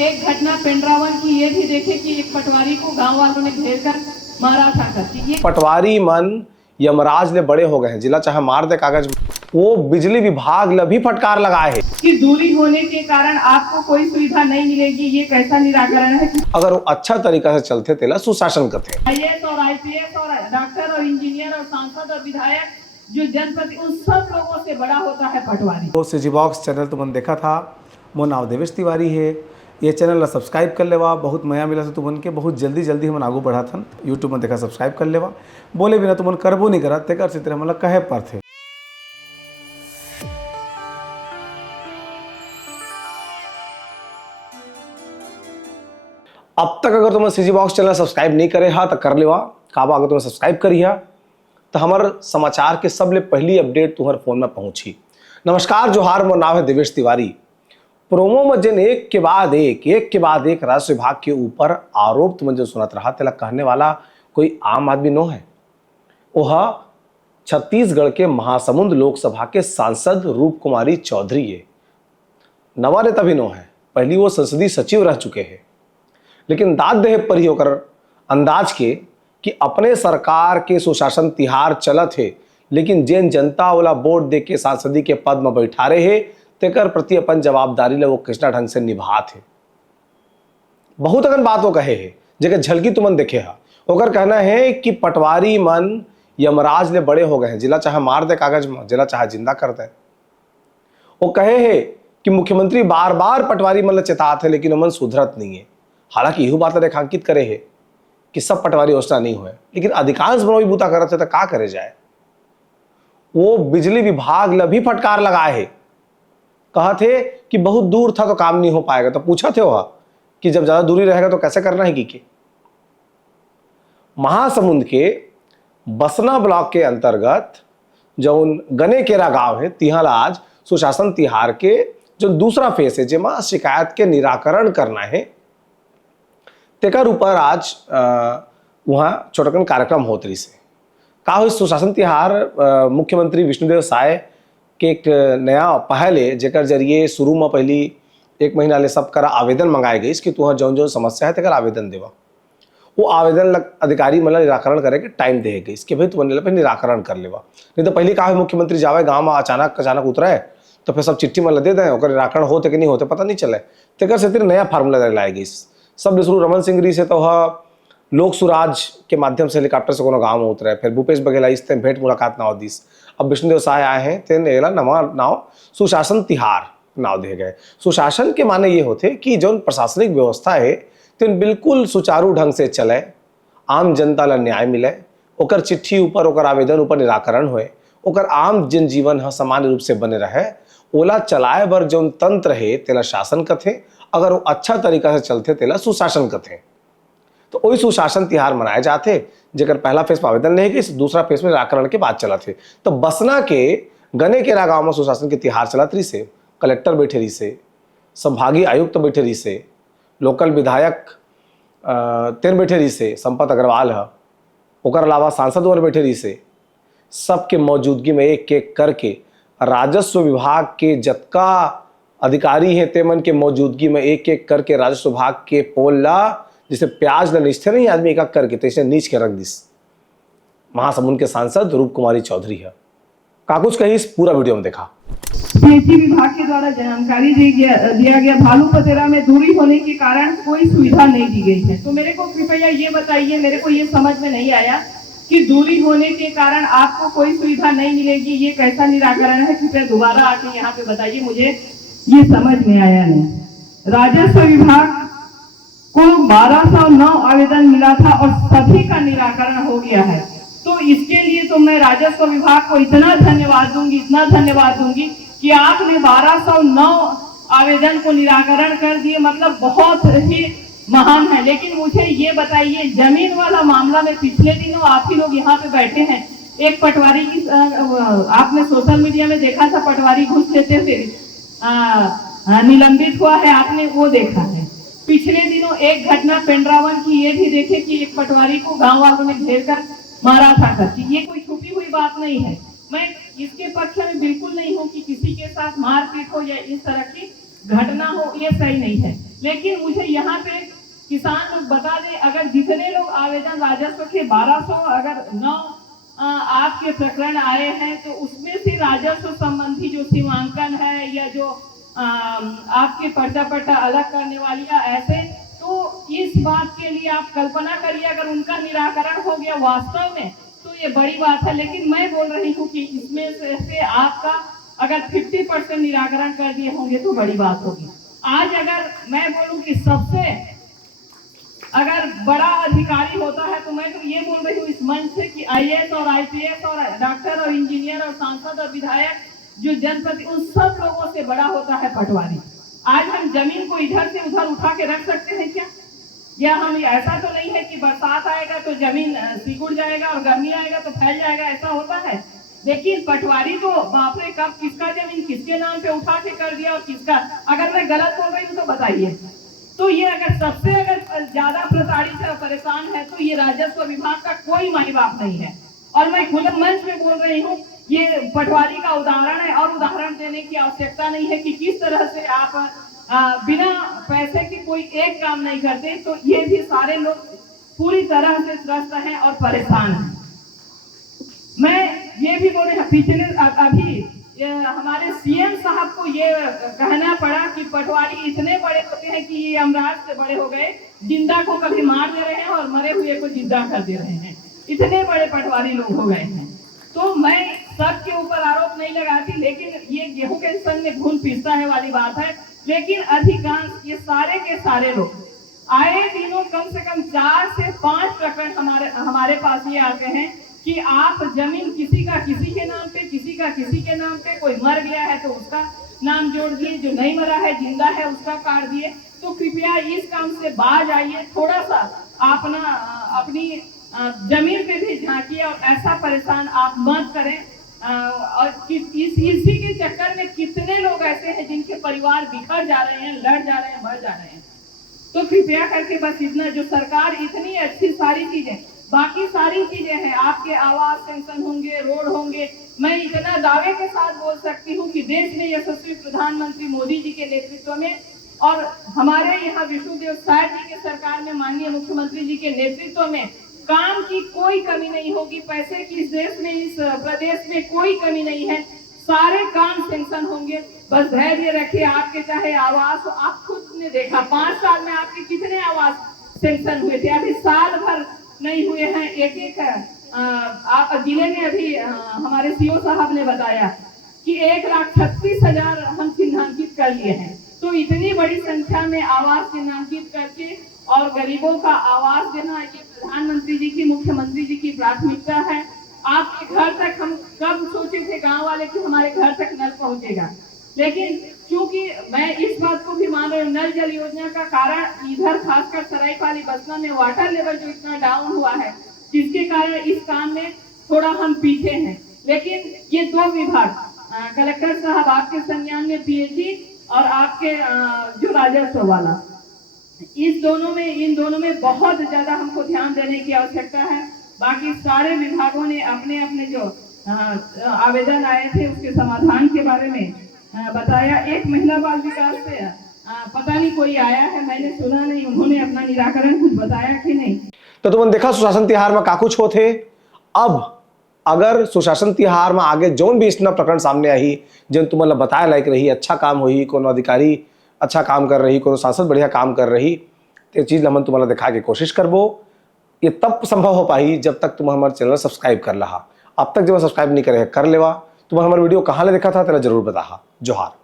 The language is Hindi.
एक घटना पेंड्रावन की ये भी देखे कि एक पटवारी को गांव वालों ने घेर कर मारा था करके। ये कि दूरी होने के कारण आपको कोई सुविधा नहीं मिलेगी। ये कैसा निराकरण है कि अगर वो अच्छा तरीका से चलते तेला सुशासन करते। IAS और IPS और डॉक्टर और इंजीनियर और सांसद और विधायक जो जनप्रति उन सब लोगों से बड़ा होता है पटवारी। तो सीजी बॉक्स चैनल तुमन देखा था, मोर नाम देवेश तिवारी है। ये चैनल ला सब्सक्राइब कर लेवा, बहुत मया मिला से तुमन के, बहुत जल्दी हमन आगू बढ़ा थन। यूट्यूब में देखा सब्सक्राइब कर लेवा, बोले बिना तुमन करबो नहीं करा तेकर से तेरे मतलब कहे पर थे। अब तक अगर तुमने सीजी बॉक्स चैनल सब्सक्राइब नहीं करे हा तो कर लेवा। काबा अगर तुमने सब्सक्राइब करी हा तो हमार समाचार के सबले पहली अपडेट तुम्हारे फोन में पहुंची। नमस्कार, जोहार, मोर नाम है देवेश तिवारी। प्रोमो में जिन एक के बाद एक राजस्व विभाग के ऊपर आरोप तुम जो सुनत रहा तेला कहने वाला कोई आम आदमी नो है। वह छत्तीसगढ़ के महासमुंद लोकसभा के सांसद रूप कुमारी चौधरी है। नवा नेता भी नो है, पहली वो संसदीय सचिव रह चुके हैं। लेकिन दाद देह पर ही होकर अंदाज के कि अपने सरकार के सुशासन तिहार चलत है, लेकिन जेन जनता वाला वोट दे के सांसदी के पद में बैठा रहे है तेकर प्रति अपन जवाबदारी ले वो कितना ढंग से निभात है। बहुत अगन बात वो कहे है जगह झलकी तुमन देखे हा। ओकर कहना है कि पटवारी मन यमराज ले बड़े हो गए हैं, जिला चाहे मार दे कागज में, जिला चाहे जिंदा कर दे। वो कहे है कि मुख्यमंत्री बार बार पटवारी मन चेतात है, लेकिन मन सुधरत नहीं है। हालांकि यही बात रेखांकित करे है कि सब पटवारी योजना नहीं हुए, लेकिन अधिकांश मनोवी बूता करते तो का करे जाए। वो बिजली विभाग ला भी फटकार लगाए है, कहा थे कि बहुत दूर था तो काम नहीं हो पाएगा। तो पूछा थे वह कि जब ज्यादा दूरी रहेगा तो कैसे करना है कि महासमुंद के बसना ब्लॉक के अंतर्गत जो गनेकेरा गांव है, तिहाल आज सुशासन तिहार के जो दूसरा फेस है जेमा शिकायत के निराकरण करना है, तेकर ऊपर आज वहाँ छोटकन कार्यक्रम होत रही से। का हो सुशासन तिहार मुख्यमंत्री विष्णुदेव साय के एक नया पहल है, जेकर जरिए शुरू में पहली 1 महीना ले सब करा आवेदन मंगाए गई कि तुह जो समस्या है तेकर आवेदन देवा। वो आवेदन अधिकारी मतलब निराकरण करे के टाइम दे गई कि भाई तुमने निराकरण कर लेवा। नहीं तो पहले का है मुख्यमंत्री जावे गाँव में अचानक उतरे तो फिर सब चिट्ठी मतलब दे दें, निराकरण होते कि नहीं होते पता नहीं चले। तेकर से फिर नया फार्मूला लाए गई। सब शुरू रमन सिंह री से तो वह लोक सुराज के माध्यम से हेलीकॉप्टर से कोनो गांव में उतरे, फिर भूपेश बघेल इस भेंट मुलाकात नाव दिस। अब विष्णुदेव साय आए हैं, तेन एला नवा नाव सुशासन तिहार नाव दे गए। सुशासन के माने ये होते कि जो प्रशासनिक व्यवस्था है तेन बिल्कुल सुचारू ढंग से चले, आम जनता ला न्याय मिले, ओकर चिट्ठी ऊपर ओकर आवेदन ऊपर निराकरण होए, ओकर आम जनजीवन सामान्य रूप से बने रहे। ओला चलाए बर जो तंत्र है तेला शासन कथे, अगर वो अच्छा तरीका से चलते तेला सुशासन कथे। तो वही सुशासन तिहार मनाए जाते, जेकर पहला फेस में आवेदन नहीं कि दूसरा फेस में निराकरण के बाद चला थे। तो बसना के गनेकेरा गांव में सुशासन के तिहार चलत रही से, कलेक्टर बैठे रही से, संभागीय आयुक्त बैठे रही से, लोकल विधायक तेन बैठे रही से, संपत अग्रवाल है, ओकर अलावा सांसद और बैठे रही से। सबके मौजूदगी में एक एक करके राजस्व विभाग के जतका अधिकारी हैं तेमन के मौजूदगी में एक एक करके राजस्व विभाग के पोल ला, जिसे प्याज ला नीचते नहीं आदमी एक करके, तो इसे नीच के रख दिस। महासमुंद के सांसद रूप कुमारी चौधरी है। काकुछ कही इस पूरा वीडियो में देखा। कृषि विभाग के द्वारा जानकारी दिया गया भालू पतेरा में दूरी होने के कारण कोई सुविधा नहीं दी गई है। तो मेरे को कृपया ये बताइए, मेरे को ये समझ में नहीं आया कि दूरी होने के कारण आपको कोई सुविधा नहीं मिलेगी। ये कैसा निराकरण है? कृपया दोबारा आके यहाँ पे बताइए, मुझे ये समझ में आया नहीं। राजस्व विभाग को 1209 आवेदन मिला था और सभी का निराकरण हो गया है। तो इसके लिए तो मैं राजस्व विभाग को इतना धन्यवाद दूंगी कि आपने 1209 आवेदन को निराकरण कर दिए, मतलब बहुत ही महान है। लेकिन मुझे ये बताइए, जमीन वाला मामला में पिछले दिनों आप ही लोग यहाँ पे बैठे हैं, एक पटवारी की आपने सोशल मीडिया में देखा था, पटवारी घुस लेते थे, निलंबित हुआ है, आपने वो देखा है। पिछले दिनों एक घटना पेंड्रावन की ये भी देखे कि एक पटवारी को गांव वालों ने घेर कर मारा था करके। ये कोई छुपी हुई बात नहीं है। मैं इसके पक्ष में बिल्कुल नहीं हूँ कि किसी के साथ मारपीट हो या इस तरह की घटना हो, ये सही नहीं है। लेकिन मुझे यहाँ पे किसान लोग बता दें, अगर जितने लोग आवेदन राजस्व के 1200 अगर 9 आपके प्रकरण आए हैं, तो उसमें से राजस्व संबंधी जो सीमांकन है या जो आपके पर्चा अलग करने वाली या ऐसे, तो इस बात के लिए आप कल्पना करिए अगर उनका निराकरण हो गया वास्तव में तो ये बड़ी बात है। लेकिन मैं बोल रही हूँ कि इसमें से आपका अगर 50% निराकरण कर दिए होंगे तो बड़ी बात होगी। आज अगर मैं बोलूँ कि सबसे अगर बड़ा अधिकारी होता है तो मैं तो ये बोल रही हूँ इस मंच से कि IAS और IPS और डॉक्टर और इंजीनियर और सांसद और विधायक जो जनप्रति उन सब लोगों से बड़ा होता है पटवारी। आज हम जमीन को इधर से उधर उठा के रख सकते हैं क्या? या हम ऐसा तो नहीं है कि बरसात आएगा तो जमीन सिकुड़ जाएगा और गर्मी आएगा तो फैल जाएगा, ऐसा होता है? लेकिन पटवारी तो बाप रे कब किसका जमीन किसके नाम पे उठा के कर दिया और किसका, अगर मैं गलत बोल रही हूँ तो बताइए। तो ये अगर सबसे अगर ज्यादा प्रताड़ित है परेशान है तो ये राजस्व विभाग का कोई माई बाप नहीं है। और मैं खुले मंच में बोल रही हूँ ये पटवारी का उदाहरण है और उदाहरण देने की आवश्यकता नहीं है कि किस तरह से आप बिना पैसे के कोई एक काम नहीं करते। तो ये भी सारे लोग पूरी तरह से त्रस्त हैं और परेशान हैं। मैं ये भी बोले पिछले अभी हमारे CM साहब को ये कहना पड़ा कि पटवारी इतने बड़े होते हैं कि ये यमराज से बड़े हो गए, जिंदा को कभी मार दे रहे हैं और मरे हुए को जिंदा कर दे रहे हैं, इतने बड़े पटवारी लोग हो गए हैं। तो मैं सबके ऊपर आरोप नहीं लगाती, लेकिन ये गेहूं के संग में घुन पीसता है वाली बात है। लेकिन अधिकांश ये सारे के सारे लोग आए दिनों कम से कम 4 से 5 प्रकरण हमारे पास ये आते हैं कि आप जमीन किसी का किसी के नाम पे, किसी का किसी के नाम पे, कोई मर गया है तो उसका नाम जोड़ दिए, जो नहीं मरा है जिंदा है उसका काट दिए। तो कृपया इस काम से बाज आइए, थोड़ा सा अपनी जमीन पे भी झांकिए और ऐसा परेशान आप मत करें। और इसी के चक्कर में कितने लोग ऐसे हैं जिनके परिवार बिखर जा रहे हैं, लड़ जा रहे हैं, मर जा रहे हैं। तो कृपया करके बस इतना, जो सरकार इतनी अच्छी सारी चीजें, बाकी सारी चीजें हैं, आपके आवास सेंक्शन होंगे, रोड होंगे, मैं इतना दावे के साथ बोल सकती हूँ कि देश में यशस्वी प्रधानमंत्री मोदी जी के नेतृत्व में और हमारे यहाँ विष्णुदेव साय जी के सरकार में माननीय मुख्यमंत्री जी के नेतृत्व में काम की कोई कमी नहीं होगी। पैसे की इस देश में, इस प्रदेश में कोई कमी नहीं है, सारे काम सेंक्शन होंगे। बस धैर्य रखिए। आपके चाहे आवास, आप खुद ने देखा 5 साल में आपके कितने आवास सेंक्शन हुए थे, अभी साल भर नहीं हुए हैं। एक आप जिले में अभी हमारे CO साहब ने बताया कि 1,36,000 हम चिन्हांकित कर लिए हैं। तो इतनी बड़ी संख्या में आवास चिन्हांकित करके और गरीबों का आवास देना ये प्रधानमंत्री जी की, मुख्यमंत्री जी की प्राथमिकता है। आपके घर तक हम कब सोचे थे गांव वाले कि हमारे घर तक नल पहुंचेगा, लेकिन क्योंकि मैं इस बात को भी मान रही हूँ, नल जल योजना का कारण इधर खासकर सरायपाली बसना में वाटर लेवल जो इतना डाउन हुआ है, जिसके कारण इस काम में थोड़ा हम पीछे हैं। लेकिन ये 2 विभाग, कलेक्टर साहब आपके संज्ञान में PhD और आपके जो राजस्व वाला, इन दोनों में बहुत ज्यादा हमको ध्यान देने की आवश्यकता है। बाकी सारे विभागों ने अपने अपने जो आवेदन आए थे उसके समाधान के बारे में बताया। एक महिला बाल विकास से पता नहीं कोई आया है, मैंने सुना नहीं, उन्होंने अपना निराकरण कुछ बताया कि नहीं। तो तुमने देखा सुशासन तिहार में का कुछ होते। अब अगर सुशासन तिहार में आगे जोन भी इतना प्रकरण सामने आई जिन तुम्हें बताया लायक रही, अच्छा काम हुई, कोनो अधिकारी अच्छा काम कर रही, कोनो सांसद बढ़िया काम कर रही, तो चीज़ हमन तुम्हारा दिखा के कोशिश करबो। ये तब संभव हो पाई जब तक तुम हमारे चैनल सब्सक्राइब कर लहा। अब तक जब सब्सक्राइब नहीं करे कर लेवा। तुम हमारे वीडियो कहाँ ले देखा था तेरा जरूर बता। जोहार।